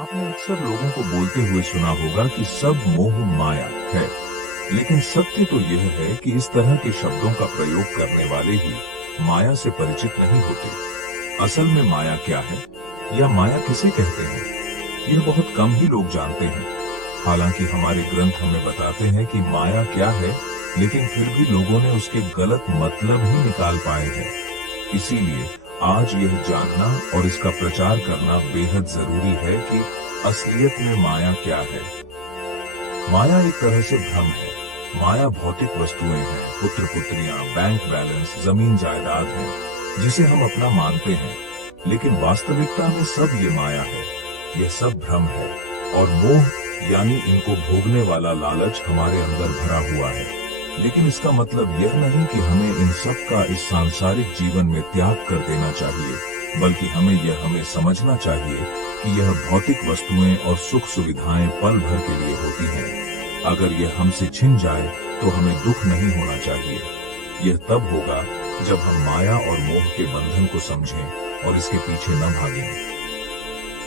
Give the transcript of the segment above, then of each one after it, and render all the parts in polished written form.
आपने अक्सर लोगों को बोलते हुए सुना होगा कि सब मोह माया है, लेकिन सत्य तो यह है कि इस तरह के शब्दों का प्रयोग करने वाले ही माया से परिचित नहीं होते। असल में माया क्या है या माया किसे कहते हैं, यह बहुत कम ही लोग जानते हैं। हालांकि हमारे ग्रंथ हमें बताते हैं कि माया क्या है, लेकिन फिर भी लोगों ने उसके गलत मतलब ही निकाल पाए हैं। इसीलिए आज यह जानना और इसका प्रचार करना बेहद जरूरी है कि असलियत में माया क्या है। माया एक तरह से भ्रम है। माया भौतिक वस्तुएं हैं, पुत्र पुत्रियां, बैंक बैलेंस, जमीन जायदाद है, जिसे हम अपना मानते हैं, लेकिन वास्तविकता में सब ये माया है। यह सब भ्रम है और मोह यानी इनको भोगने वाला लालच हमारे अंदर भरा हुआ है। लेकिन इसका मतलब यह नहीं कि हमें इन सब का इस सांसारिक जीवन में त्याग कर देना चाहिए, बल्कि हमें समझना चाहिए कि यह भौतिक वस्तुएं और सुख सुविधाएं पल भर के लिए होती हैं। अगर यह हमसे छिन जाए तो हमें दुख नहीं होना चाहिए। यह तब होगा जब हम माया और मोह के बंधन को समझें और इसके पीछे न भागें।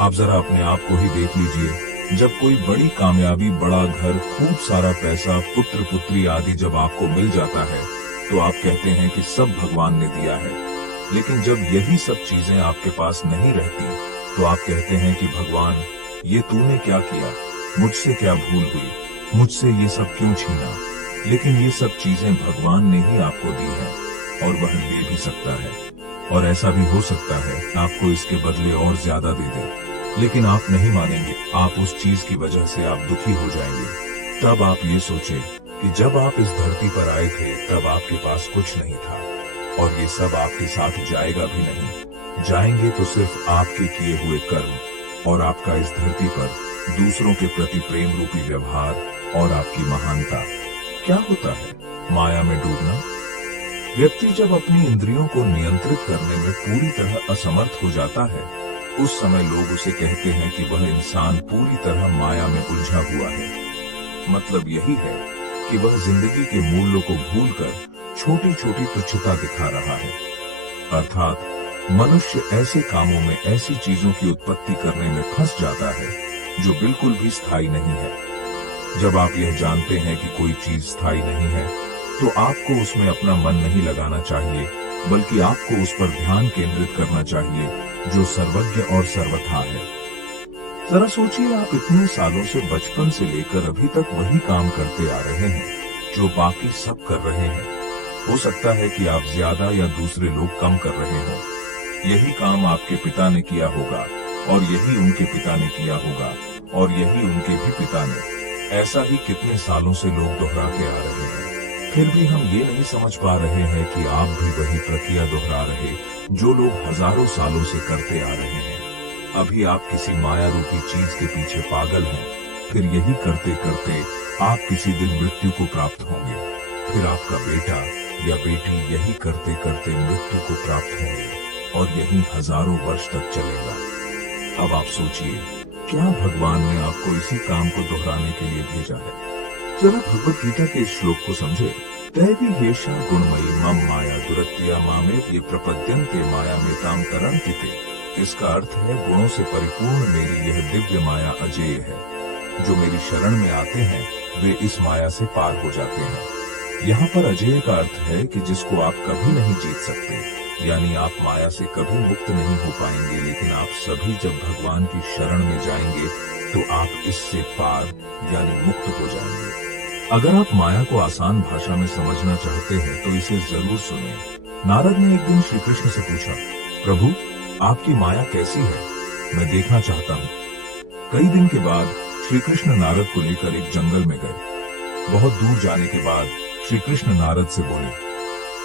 आप जरा अपने आप को ही देख लीजिए। जब कोई बड़ी कामयाबी, बड़ा घर, खूब सारा पैसा, पुत्र पुत्री आदि जब आपको मिल जाता है तो आप कहते हैं कि सब भगवान ने दिया है। लेकिन जब यही सब चीजें आपके पास नहीं रहती तो आप कहते हैं कि भगवान, ये तूने क्या किया, मुझसे क्या भूल हुई, मुझसे ये सब क्यों छीना। लेकिन ये सब चीजें भगवान ने ही आपको दी है और वह ले भी सकता है, और ऐसा भी हो सकता है आपको इसके बदले और ज्यादा दे दे। लेकिन आप नहीं मानेंगे। आप उस चीज की वजह से आप दुखी हो जाएंगे। तब आप ये सोचें कि जब आप इस धरती पर आए थे तब आपके पास कुछ नहीं था, और ये सब आपके साथ जाएगा भी नहीं। जाएंगे तो सिर्फ आपके किए हुए कर्म और आपका इस धरती पर दूसरों के प्रति प्रेम रूपी व्यवहार और आपकी महानता। क्या होता है माया में डूबना? व्यक्ति जब अपनी इंद्रियों को नियंत्रित करने में पूरी तरह असमर्थ हो जाता है, उस समय लोग उसे कहते हैं कि वह इंसान पूरी तरह माया में उलझा हुआ है। मतलब यही है कि वह जिंदगी के मूल्यों को भूलकर छोटी छोटी तुच्छता दिखा रहा है। अर्थात मनुष्य ऐसे कामों में, ऐसी चीजों की उत्पत्ति करने में फंस जाता है जो बिल्कुल भी स्थायी नहीं है। जब आप यह जानते हैं कि कोई चीज स्थायी नहीं है तो आपको उसमें अपना मन नहीं लगाना चाहिए, बल्कि आपको उस पर ध्यान केंद्रित करना चाहिए जो सर्वज्ञ और सर्वथा है। जरा सोचिए, आप इतने सालों से, बचपन से लेकर अभी तक वही काम करते आ रहे हैं जो बाकी सब कर रहे हैं। हो सकता है कि आप ज्यादा या दूसरे लोग कम कर रहे हो। यही काम आपके पिता ने किया होगा, और यही उनके पिता ने किया होगा, और यही उनके भी पिता ने। ऐसा ही कितने सालों से लोग दोहराते आ रहे हैं। फिर भी हम ये नहीं समझ पा रहे हैं कि आप भी वही प्रक्रिया दोहरा रहे जो लोग हजारों सालों से करते आ रहे हैं। अभी आप किसी माया रूपी चीज के पीछे पागल हैं। फिर यही करते करते आप किसी दिन मृत्यु को प्राप्त होंगे। फिर आपका बेटा या बेटी यही करते करते मृत्यु को प्राप्त होंगे, और यही हजारों वर्ष तक चलेगा। अब आप सोचिए, क्या भगवान ने आपको इसी काम को दोहराने के लिए भेजा है? जरा भगवत गीता के इस श्लोक को समझे। दैवी हेषा गुणमयी मम माया दुरत्या मामेव ये प्रपद्यन्ते माया में ताम तरन्ति ते। इसका अर्थ है, गुणों से परिपूर्ण मेरी यह दिव्य माया अजेय है। जो मेरी शरण में आते हैं वे इस माया से पार हो जाते हैं। यहाँ पर अजेय का अर्थ है कि जिसको आप कभी नहीं जीत सकते, यानी आप माया से कभी मुक्त नहीं हो पाएंगे। लेकिन आप सभी जब भगवान की शरण में जाएंगे तो आप इससे पार यानी मुक्त हो जाएंगे। अगर आप माया को आसान भाषा में समझना चाहते हैं तो इसे जरूर सुनें। नारद ने एक दिन श्री कृष्ण से पूछा, प्रभु आपकी माया कैसी है, मैं देखना चाहता हूँ। कई दिन के बाद श्री कृष्ण नारद को लेकर एक जंगल में गए। बहुत दूर जाने के बाद श्री कृष्ण नारद से बोले,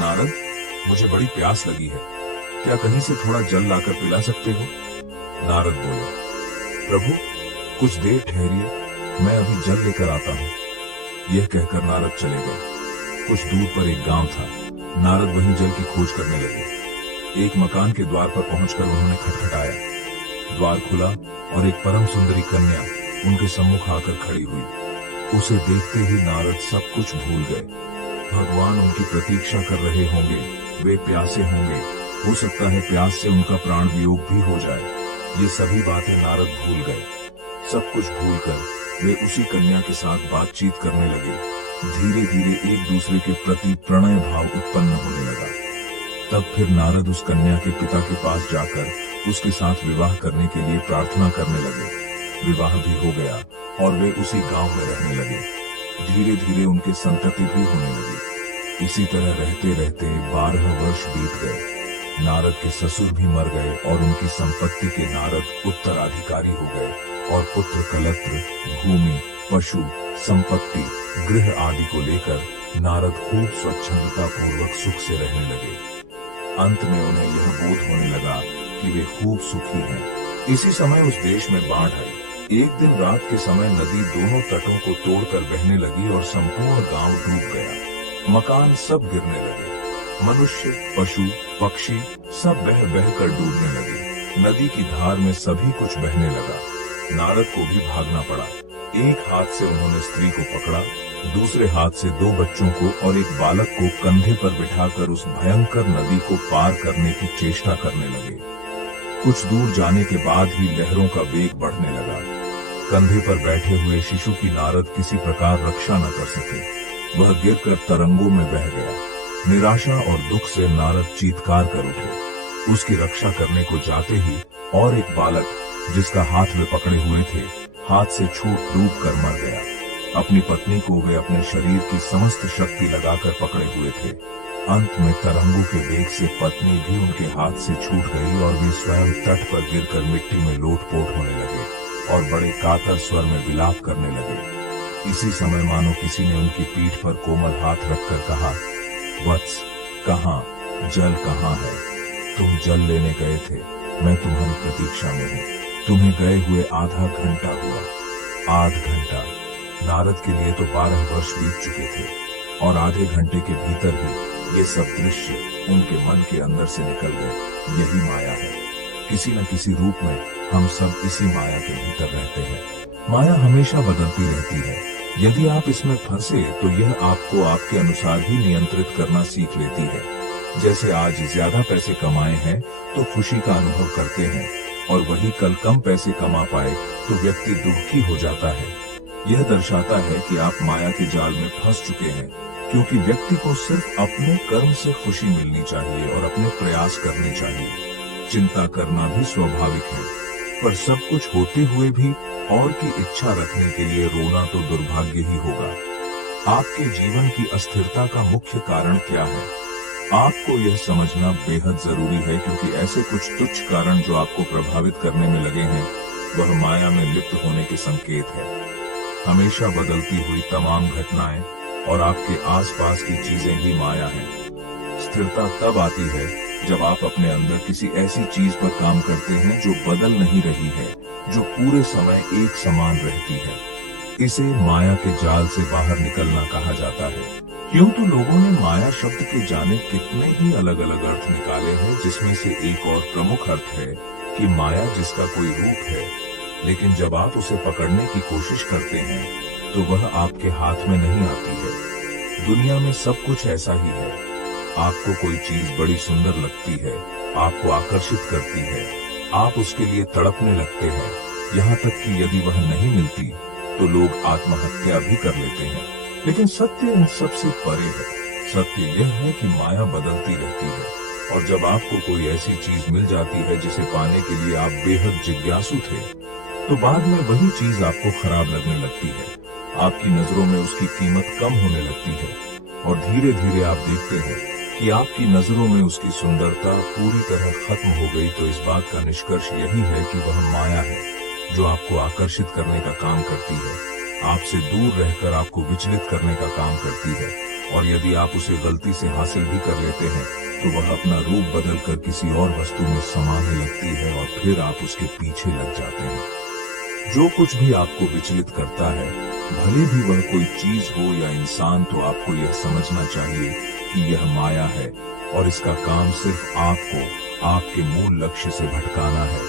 नारद मुझे बड़ी प्यास लगी है, क्या कहीं से थोड़ा जल लाकर पिला सकते हो? नारद बोले, प्रभु कुछ देर ठहरिए, मैं अभी जल लेकर आता हूँ। यह कहकर नारद चले गए। कुछ दूर पर एक गांव था। नारद वहीं जल की खोज करने लगे। एक मकान के द्वार पर पहुंचकर उन्होंने खटखटाया। द्वार खुला और एक परम सुंदरी कन्या उनके सम्मुख आकर खड़ी हुई। उसे देखते ही नारद सब कुछ भूल गए। भगवान उनकी प्रतीक्षा कर रहे होंगे, वे प्यासे होंगे, हो सकता है प्यास से उनका प्राण वियोग भी हो जाए। ये सभी बातें नारद भूल गए। सब कुछ भूलकर वे उसी कन्या के साथ बातचीत करने लगे। धीरे धीरे एक दूसरे के प्रति प्रणय भाव उत्पन्न होने लगा। तब फिर नारद उस कन्या के पिता के पास जाकर उसके साथ विवाह करने के लिए प्रार्थना करने लगे। विवाह भी हो गया और वे उसी गांव में रहने लगे। धीरे धीरे उनके संतति भी होने लगी। इसी तरह रहते रहते 12 वर्ष बीत गए। नारद के ससुर भी मर गए और उनकी संपत्ति के नारद उत्तराधिकारी हो गए और पुत्र कलत्र, भूमि, पशु, संपत्ति, गृह आदि को लेकर नारद खूब स्वच्छंदता पूर्वक सुख से रहने लगे। अंत में उन्हें यह बोध होने लगा कि वे खूब सुखी हैं। इसी समय उस देश में बाढ़ आई। एक दिन रात के समय नदी दोनों तटों को तोड़कर बहने लगी और संपूर्ण गांव डूब गया। मकान सब गिरने लगे। मनुष्य, पशु, पक्षी सब बह बह कर डूबने लगे। नदी की धार में सभी कुछ बहने लगा। नारद को भी भागना पड़ा। एक हाथ से उन्होंने स्त्री को पकड़ा, दूसरे हाथ से 2 बच्चों को और एक बालक को कंधे पर बिठाकर उस भयंकर नदी को पार करने की चेष्टा करने लगे। कुछ दूर जाने के बाद ही लहरों का वेग बढ़ने लगा। कंधे पर बैठे हुए शिशु की नारद किसी प्रकार रक्षा न कर सके। वह गिरकर तरंगों में बह गया। निराशा और दुख से नारद चीत्कार कर उठे। उसकी रक्षा करने को जाते ही और एक बालक जिसका हाथ वे पकड़े हुए थे, हाथ से छूट डूब कर मर गया। अपनी पत्नी को वे अपने शरीर की समस्त शक्ति लगाकर पकड़े हुए थे। अंत में तरंगों के वेग से पत्नी भी उनके हाथ से छूट गई और वे स्वयं तट पर गिरकर मिट्टी में लोटपोट होने लगे और बड़े कातर स्वर में विलाप करने लगे। इसी समय मानो किसी ने उनकी पीठ पर कोमल हाथ रखकर कहा, वत्स, कहाँ, जल कहाँ है? तुम जल लेने गए थे, मैं तुम्हारी प्रतीक्षा में हूँ। तुम्हें गए हुए आधा घंटा हुआ। आध घंटा? नारद के लिए तो 12 वर्ष बीत चुके थे और आधे घंटे के भीतर ही ये सब दृश्य उनके मन के अंदर से निकल गए। यही माया है। किसी न किसी रूप में हम सब इसी माया के भीतर रहते हैं। माया हमेशा बदलती रहती है। यदि आप इसमें फंसे तो यह आपको आपके अनुसार ही नियंत्रित करना सीख लेती है। जैसे आज ज्यादा पैसे कमाए हैं तो खुशी का अनुभव करते हैं और वही कल कम पैसे कमा पाए तो व्यक्ति दुखी हो जाता है। यह दर्शाता है कि आप माया के जाल में फंस चुके हैं, क्योंकि व्यक्ति को सिर्फ अपने कर्म से खुशी मिलनी चाहिए और अपने प्रयास करने चाहिए। चिंता करना भी स्वाभाविक है, पर सब कुछ होते हुए भी और की इच्छा रखने के लिए रोना तो दुर्भाग्य ही होगा। आपके जीवन की अस्थिरता का मुख्य कारण क्या है? आपको यह समझना बेहद जरूरी है, क्योंकि ऐसे कुछ तुच्छ कारण जो आपको प्रभावित करने में लगे हैं, वह माया में लिप्त होने के संकेत है। हमेशा बदलती हुई तमाम घटनाएं और आपके आसपास की चीजें ही माया है। स्थिरता तब आती है जब आप अपने अंदर किसी ऐसी चीज पर काम करते हैं जो बदल नहीं रही है, जो पूरे समय एक समान रहती है। इसे माया के जाल से बाहर निकलना कहा जाता है। यूं तो लोगों ने माया शब्द के जाने कितने ही अलग अलग अर्थ निकाले हैं, जिसमें से एक और प्रमुख अर्थ है कि माया जिसका कोई रूप है, लेकिन जब आप उसे पकड़ने की कोशिश करते हैं तो वह आपके हाथ में नहीं आती है। दुनिया में सब कुछ ऐसा ही है। आपको कोई चीज बड़ी सुंदर लगती है, आपको आकर्षित करती है, आप उसके लिए तड़पने लगते हैं, यहाँ तक कि यदि वह नहीं मिलती तो लोग आत्महत्या भी कर लेते हैं। लेकिन सत्य इन सबसे परे है। सत्य यह है कि माया बदलती रहती है, और जब आपको कोई ऐसी चीज मिल जाती है जिसे पाने के लिए आप बेहद जिज्ञासु थे, तो बाद में वही चीज आपको खराब लगने लगती है। आपकी नजरों में उसकी कीमत कम होने लगती है और धीरे धीरे आप देखते हैं कि आपकी नजरों में उसकी सुंदरता पूरी तरह खत्म हो गई। तो इस बात का निष्कर्ष यही है कि वह माया है जो आपको आकर्षित करने का काम करती है, आपसे दूर रहकर आपको विचलित करने का काम करती है, और यदि आप उसे गलती से हासिल भी कर लेते हैं तो वह अपना रूप बदलकर किसी और वस्तु में समाने लगती है और फिर आप उसके पीछे लग जाते हैं। जो कुछ भी आपको विचलित करता है, भले भी वह कोई चीज हो या इंसान, तो आपको यह समझना चाहिए कि यह माया है और इसका काम सिर्फ आपको आपके मूल लक्ष्य से भटकाना है।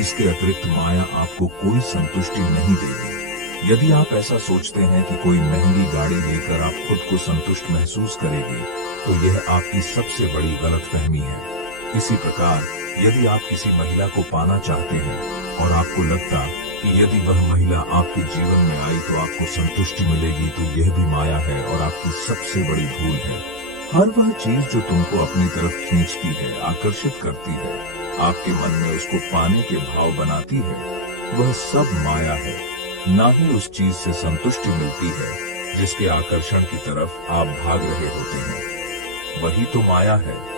इसके अतिरिक्त माया आपको कोई संतुष्टि नहीं देगी। यदि आप ऐसा सोचते हैं कि कोई महंगी गाड़ी लेकर आप खुद को संतुष्ट महसूस करेंगे, तो यह आपकी सबसे बड़ी गलतफहमी है। इसी प्रकार यदि आप किसी महिला को पाना चाहते हैं और आपको लगता कि यदि वह महिला आपके जीवन में आई तो आपको संतुष्टि मिलेगी, तो यह भी माया है और आपकी सबसे बड़ी भूल है। हर वह चीज जो तुमको अपनी तरफ खींचती है, आकर्षित करती है, आपके मन में उसको पाने के भाव बनाती है, वह सब माया है। ना ही उस चीज से संतुष्टि मिलती है जिसके आकर्षण की तरफ आप भाग रहे होते हैं, वही तो माया है।